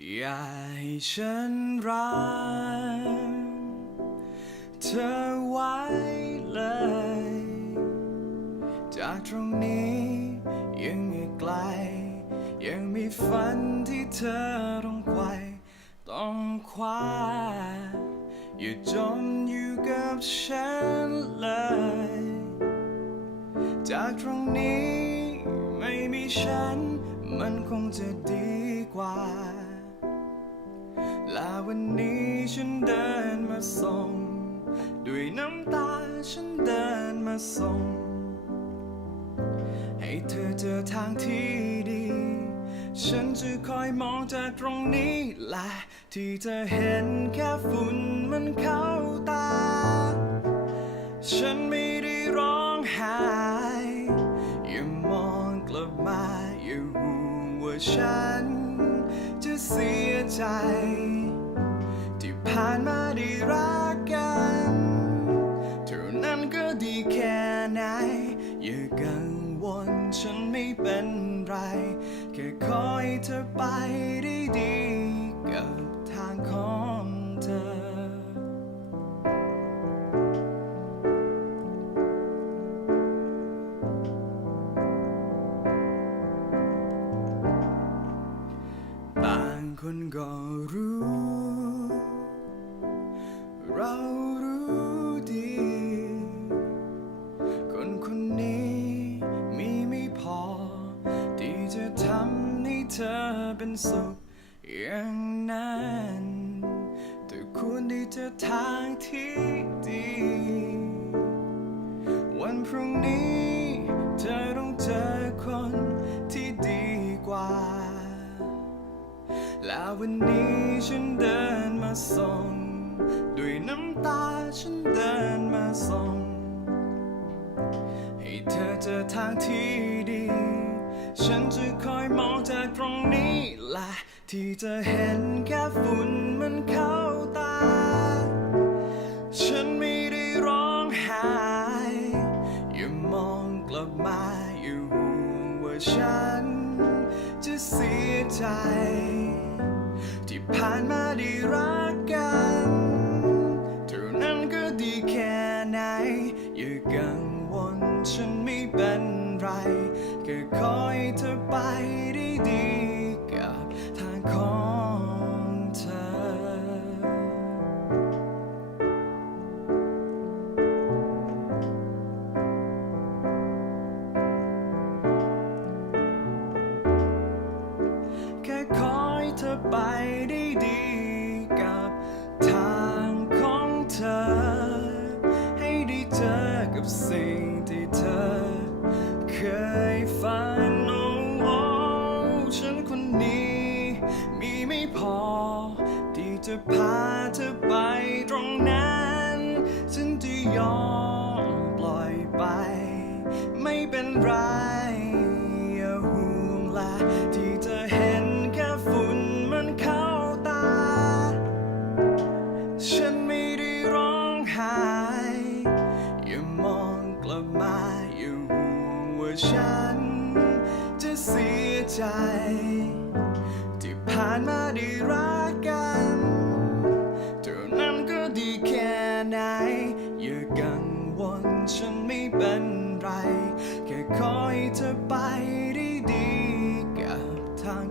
อย่าให้ฉันรักเธอไว้เลย จากตรงนี้ยังอีกไกล ยังมีฝันที่เธอต้องไขว่ต้องคว้า อย่าจมอยู่กับฉันเลย จากตรงนี้ไม่มีฉัน มันคงจะดีกว่า และวันนี้ฉันเดินมาส่ง ด้วยน้ำตาฉันเดินมาส่ง ให้เธอเจอทางที่ดี ฉันจะคอยมองจากตรงนี้แหละที่จะเห็นแค่ฝุ่นมันเข้าตา ฉันไม่ได้ร้องไห้อย่ามองกลับมาอย่าห่วงว่าฉันจะเสียใจ ผ่านมาได้รักกันเท่านั้นก็ดีแค่ไหน อย่ากังวลฉันไม่เป็นไร แค่ขอให้เธอไปได้ดีกับทางของเธอ ต่างคนก็รู้ เรารู้ดี คนคนนี้มีไม่พอ ที่จะทำให้เธอเป็นสุขอย่างนั้นแต่ควรได้เจอทางที่ดี วันพรุ่งนี้เธอต้องเจอคนที่ดีกว่า และวันนี้ฉันเดินมาส่ง ด้วยน้ำตาฉันเดินมาส่ง ให้เธอเจอทางที่ดี ฉันจะคอยมองจากตรงนี้แหละที่จะเห็นแค่ฝุ่นมันเข้าตา ฉันไม่ได้ร้องไห้อย่ามองกลับมาอย่าห่ว่าฉันจะเสียใจ ที่ผ่านมาได้รัก เป็นไรแค่ขอให้เธอไปได้ดีกับทางของเธอ แค่ขอให้เธอไปได้ดีกับทางของเธอ ให้ได้เจอกับสิ่งที่เธอ เคยฝันโอ้โอ้ฉันคนนี้ มีไม่พอ ที่จะพาเธอไปตรงนั้น ฉันจะยอมปล่อยไป ไม่เป็น ใจที่ผ่านมาได้รักกันเท่านั้นก็ดีแค่ไหน อย่ากังวลฉันไม่เป็นไร แค่ขอให้เธอไปได้ดีกับทาง